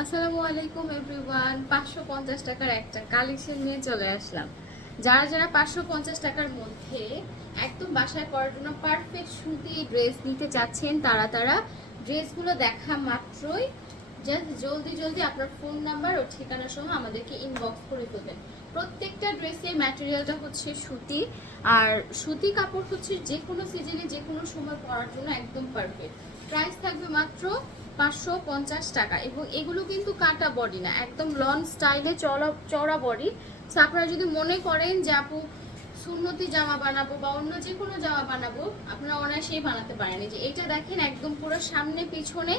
আসসালামু আলাইকুম এভরিওয়ান, পাঁচশো পঞ্চাশ টাকার একটা কালেকশন নিয়ে চলে আসলাম। যারা যারা পাঁচশো পঞ্চাশ টাকার মধ্যে একদম বাসায় পরার জন্য পারফেক্ট সুতি ড্রেস নিতে চাচ্ছেন, তারা তারা ড্রেসগুলো দেখা মাত্রই জাস্ট জলদি জলদি আপনার ফোন নাম্বার ও ঠিকানা সহ আমাদেরকে ইনবক্স করে দেবেন। প্রত্যেকটা ড্রেসের ম্যাটেরিয়ালটা হচ্ছে সুতি, আর সুতি কাপড় হচ্ছে যে কোনো সিজনে যে কোনো সময় পরার জন্য একদম পারফেক্ট প্রাইস থাকবে মাত্র পাঁচশো পঞ্চাশ টাকা এবং এগুলো কিন্তু কাটা বডি না, একদম লং স্টাইলে চড়া চড়া বডি। সো আপনারা যদি মনে করেন যে আপু সুন্নতি জামা বানাবো বা অন্য যে কোনো জামা বানাবো, আপনারা অনায়াসেই বানাতে পারেন। যে এটা দেখেন একদম পুরো সামনে পিছনে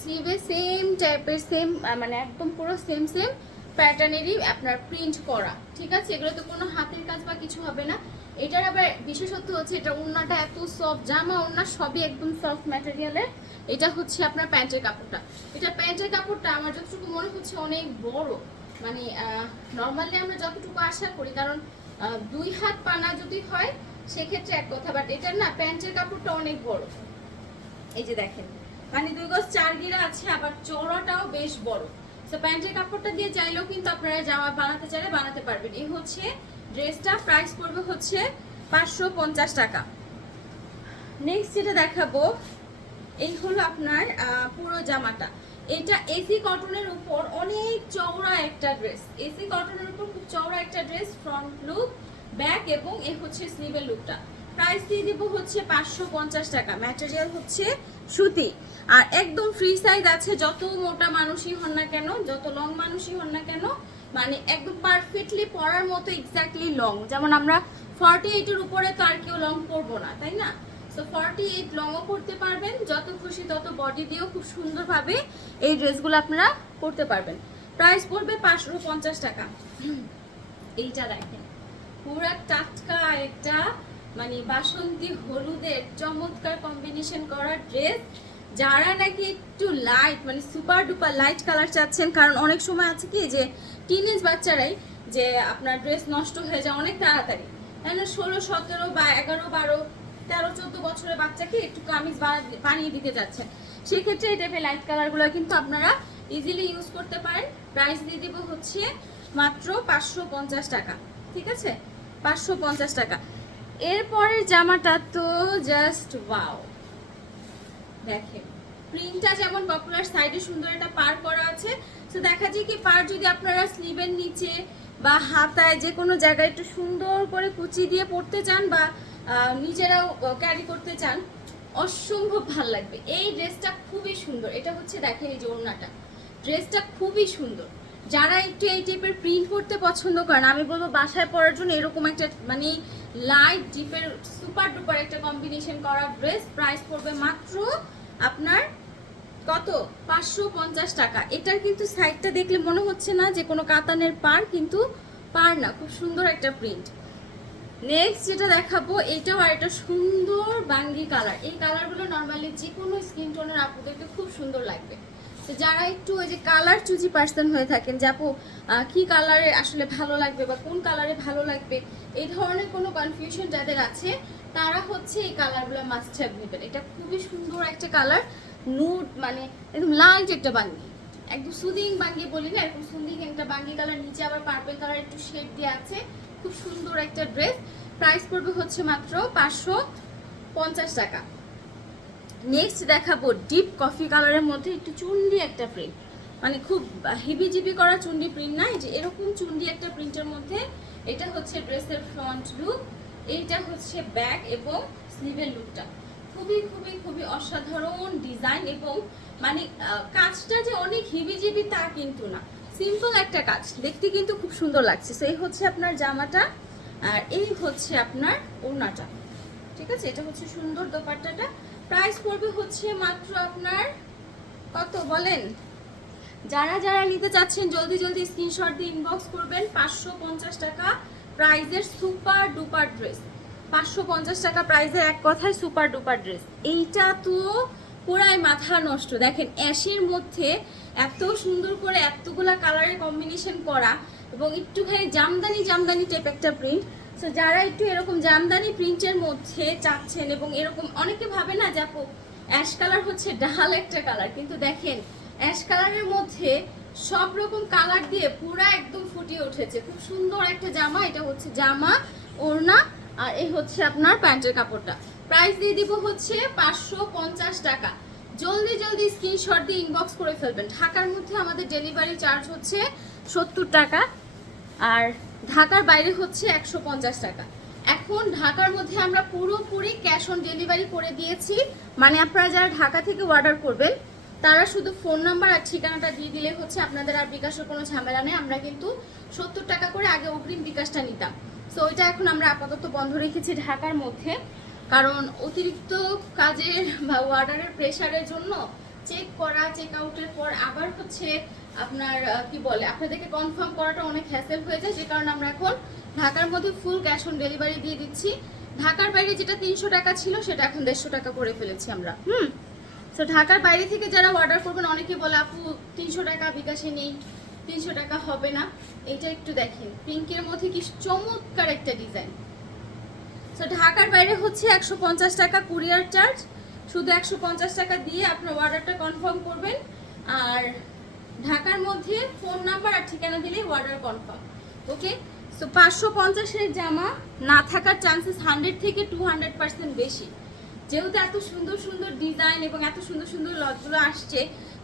স্লিভে সেম টাইপের সেম মানে একদম পুরো সেম সেম প্যাটার্নেরই আপনার প্রিন্ট করা। ঠিক আছে? এগুলো তো কোনো হাতের কাজ বা কিছু হবে না। এটার আবার বিশেষত্ব হচ্ছে এটা ওড়নাটা এত সফট জামা ওড়না সবই একদম সফট ম্যাটেরিয়ালের এটা হচ্ছে আপনার প্যান্টের কাপড়টা। এটা প্যান্টের কাপড়টা আমার যতটুকু মনে হচ্ছে অনেক বড়। মানে নর্মালি আমরা যতটুকু আশা করি, কারণ দুই হাত পানা যদি হয়, সেক্ষেত্রে এক কথা বাট এটার না প্যান্টের কাপড়টা অনেক বড়। এই যে দেখেন মানে দুই গজ চার গিরা আছে, আবার চওড়াটাও বেশ বড়। তো প্যান্টের কাপড়টা দিয়ে চাইলেও কিন্তু আপনারা জামা বানাতে চাইলে বানাতে পারবেন। এই হচ্ছে, ড্রেসটা প্রাইস পড়বে হচ্ছে পাঁচশো পঞ্চাশ টাকা। নেক্সট যেটা দেখাবো এই হলো আপনার পুরো জামাটা। এটা এসি কটনের উপর অনেক চওড়া একটা ড্রেস এসি কটনের উপর খুব চওড়া একটা ড্রেস ফ্রন্ট লুক ব্যাক এবং এ হচ্ছে স্লিভের লুকটা প্রাইস দিয়ে দিব হচ্ছে পাঁচশো পঞ্চাশ টাকা। ম্যাটেরিয়াল হচ্ছে সুতি। আর একদম ফ্রি সাইজ আছে, যত মোটা মানুষই হন না কেন, যত লং মানুষই হন না কেন মানে একদম পারফেক্টলি পরার মতো এক্স্যাক্টলি লং যেমন আমরা ফর্টি এইটের উপরে তো আর কেউ লং পরবো না, তাই না? সো ফর্টি এইট লংও করতে পারবেন। যত খুশি তত বডি দিয়েও খুব সুন্দরভাবে এই ড্রেসগুলো আপনারা করতে পারবেন। প্রাইস পড়বে পাঁচশো পঞ্চাশ টাকা। এইটা দেখেন। পুরা টাটকা একটা মানে বাসন্তী হলুদের চমৎকার কম্বিনেশন করা ড্রেস যারা নাকি একটু লাইট মানে সুপার ডুপার লাইট কালার চাচ্ছেন, কারণ অনেক সময় আছে কি, যে টিনেজ বাচ্চারাই যে আপনার ড্রেস নষ্ট হয়ে যায় অনেক তাড়াতাড়ি। তাই না? ষোলো, সতেরো বা এগারো, বারো তেরো, চোদ্দ বছরের বাচ্চাকে একটু কামিজ বানিয়ে দিতে যাচ্ছেন। সেক্ষেত্রে এই টাইপের লাইট কালারগুলো কিন্তু আপনারা ইজিলি ইউজ করতে পারেন। প্রাইস দিয়ে দিব হচ্ছে মাত্র পাঁচশো পঞ্চাশ টাকা। ঠিক আছে? পাঁচশো পঞ্চাশ টাকা। এরপরের জামাটা তো জাস্ট ওয়াও দেখেন প্রিন্টটা যেমন পপুলার সাইডে সুন্দর একটা পার করা আছে। তো দেখা যায় কি, পার যদি আপনারা স্লিভের নিচে বা হাতায় যে কোনো জায়গায় একটু সুন্দর করে কুচি দিয়ে পড়তে চান বা নিজেরাও ক্যারি করতে চান, অসম্ভব ভালো লাগবে। এই ড্রেসটা খুবই সুন্দর। এটা হচ্ছে দেখেন এই যে ওড়নাটা। ড্রেসটা খুবই সুন্দর। যারা একটু এই টাইপের প্রিন্ট করতে পছন্দ করেন, আমি বলব বাসায় পরার জন্য এরকম একটা মানে লাইট ডিপের সুপার ডুপার একটা কম্বিনেশন করা ড্রেস প্রাইস পড়বে মাত্র আপনার কত? পাঁচশো পঞ্চাশ টাকা। এটার কিন্তু সাইডটা দেখলে মনে হচ্ছে না যে কোনো কাতানের পার, কিন্তু পার না। খুব সুন্দর একটা প্রিন্ট নেক্সট যেটা দেখাবো, এটাও আর একটা সুন্দর বাঙ্গি কালার এই কালারগুলো নর্মালি যে কোনো স্কিন টোনের আপুদেরকে খুব সুন্দর লাগবে। তো যারা একটু ওই যে কালার চুজি পার্সন হয়ে থাকেন, যে আপু কি কালারে আসলে ভালো লাগবে বা কোন কালারে ভালো লাগবে, এই ধরনের কোনো কনফিউশন যাদের আছে, তারা হচ্ছে এই কালারগুলো মাস্ট হ্যাভ নেবেন। এটা খুবই সুন্দর একটা কালার নুড মানে একদম লাইট একটা বাঙ্গি। একদম সুদিং বাঙ্গি বলি না, এরকম সুদিং একটা বাঙ্গি কালার নিচে আবার পার্পল কালার একটু শেড দিয়ে আছে। খুব সুন্দর একটা ড্রেস। প্রাইস পড়বে হচ্ছে মাত্র পাঁচশো পঞ্চাশ টাকা। নেক্সট দেখাবো ডিপ কফি কালারের মধ্যে একটু চুন্ডি একটা প্রিন্ট মানে খুব হিবি জিবি করা চুন্ডি প্রিন্ট না যে এরকম চুন্ডি একটা প্রিন্টের মধ্যে এটা হচ্ছে ড্রেসের ফ্রন্ট লুক এইটা হচ্ছে ব্যাক এবং স্লিভের লুকটা খুবই খুবই খুবই অসাধারণ ডিজাইন এবং মানে কাজটা যে অনেক হিবিজিবি তা কিন্তু না। সিম্পল একটা কাজ। দেখতে কিন্তু খুব সুন্দর লাগছে। তো এই হচ্ছে আপনার জামাটা আর এই হচ্ছে আপনার ওড়নাটা। ঠিক আছে? এটা হচ্ছে সুন্দর দোপাট্টাটা। প্রাইস পড়বে হচ্ছে মাত্র আপনার কত বলেন? যারা যারা নিতে চাচ্ছেন, জলদি জলদি স্ক্রিনশট দিয়ে ইনবক্স করবেন। পাঁচশো পঞ্চাশ টাকা প্রাইজের সুপার ডুপার ড্রেস পাঁচশো পঞ্চাশ টাকা প্রাইজের এক কথায় সুপার ডুপার ড্রেস এইটা তো পুরাই মাথা নষ্ট। দেখেন অ্যাশের মধ্যে এত সুন্দর করে এতগুলা কালারের কম্বিনেশন করা এবং একটুখানি জামদানি জামদানি টাইপ একটা প্রিন্ট সো যারা একটু এরকম জামদানি প্রিন্টের মধ্যে চাচ্ছেন এবং এরকম অনেকে ভাবে না যে, আপু অ্যাশ কালার হচ্ছে ডাল একটা কালার কিন্তু দেখেন অ্যাশ কালারের মধ্যে সব রকম কালার দিয়ে পুরা একদম ফুটিয়ে উঠেছে। খুব সুন্দর একটা জামা, এটা হচ্ছে জামা, ওড়না, আর এই হচ্ছে আপনার প্যান্টের কাপড়টা। প্রাইস দিয়ে দিব হচ্ছে পাঁচশো পঞ্চাশ টাকা। জলদি জলদি স্ক্রিনশট দিয়ে ইনবক্স করে ফেলবেন। ঢাকার মধ্যে আমাদের ডেলিভারি চার্জ হচ্ছে সত্তর টাকা আর ঢাকার বাইরে হচ্ছে একশো পঞ্চাশ টাকা। এখন ঢাকার মধ্যে আমরা পুরোপুরি ক্যাশ অন ডেলিভারি করে দিয়েছি। মানে আপনারা যারা ঢাকা থেকে অর্ডার করবেন, তারা শুধু ফোন নাম্বার আর ঠিকানাটা দিয়ে দিলে হচ্ছে আপনাদের আর বিকাশের কোনো ঝামেলা নেই। আমরা কিন্তু সত্তর টাকা করে আগে অগ্রিম বিকাশটা নিতাম। সো ওইটা এখন আমরা আপাতত বন্ধ রেখেছি ঢাকার মধ্যে। কারণ অতিরিক্ত কাজের বা অর্ডারের প্রেশারের জন্য চেক করা চেক আউটের পর আবার হচ্ছে আপনার কি বলে, আপনাদেরকে কনফার্ম করাটা অনেক হ্যাসেল হয়ে যায়। যে কারণে আমরা এখন ঢাকার মধ্যে ফুল ক্যাশ অন ডেলিভারি দিয়ে দিচ্ছি। ঢাকার বাইরে যেটা তিনশো টাকা ছিল, সেটা এখন দেড়শো টাকা করে ফেলেছি আমরা। হুম? তো ঢাকার বাইরে থেকে যারা অর্ডার করবেন, অনেকে বলে, আপু, তিনশো টাকা বিকাশে নেই, তিনশো টাকা হবে না। এটা একটু দেখেন। পিঙ্কের মধ্যে কি চমৎকার একটা ডিজাইন তো ঢাকার বাইরে হচ্ছে একশো পঞ্চাশ টাকা কুরিয়ার চার্জ শুধু একশো পঞ্চাশ টাকা দিয়ে আপনার অর্ডারটা কনফার্ম করবেন। আর ঢাকার মধ্যে ফোন নাম্বার আর ঠিকানা দিলেই অর্ডার কনফার্ম ওকে সো পাঁচশো পঞ্চাশের জামা না থাকার চান্সেস হান্ড্রেড থেকে টু হান্ড্রেড পার্সেন্ট বেশি। যেহেতু এত সুন্দর সুন্দর ডিজাইন এবং এত সুন্দর সুন্দর লটগুলো আসছে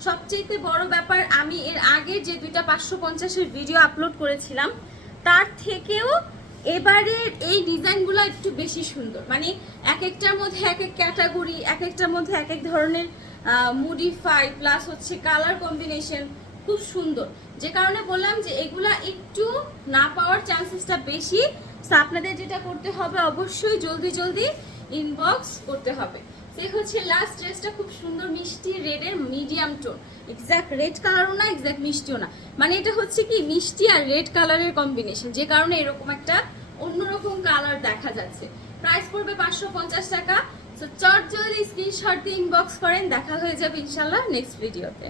সবচেয়ে বড় ব্যাপার আমি এর আগে যে দুইটা পাঁচশো পঞ্চাশের ভিডিও আপলোড করেছিলাম, তার থেকেও এবারের এই ডিজাইনগুলো একটু বেশি সুন্দর। মানে এক একটার মধ্যে এক এক ক্যাটাগরি এক একটার মধ্যে এক এক ধরনের মডিফাই প্লাস হচ্ছে কালার কম্বিনেশন খুব সুন্দর। যে কারণে বললাম যে এগুলা একটু না পাওয়ার চান্সেসটা বেশি। আপনাদের যেটা করতে হবে অবশ্যই জলদি জলদি ইনবক্স করতে হবে। সে হচ্ছে লাস্ট ড্রেসটা খুব সুন্দর, মিষ্টি রেডের মিডিয়াম টোন এক্স্যাক্ট রেড কালারও না এক্স্যাক্ট মিষ্টিও না। মানে এটা হচ্ছে কি, মিষ্টি আর রেড কালারের কম্বিনেশন যে কারণে এরকম একটা অন্যরকম কালার দেখা যাচ্ছে। প্রাইস পড়বে পাঁচশো পঞ্চাশ টাকা। তো চট জলদি স্ক্রিনশট দিয়ে ইনবক্স করেন, দেখা হয়ে যাবে ইনশাল্লাহ নেক্সট ভিডিওতে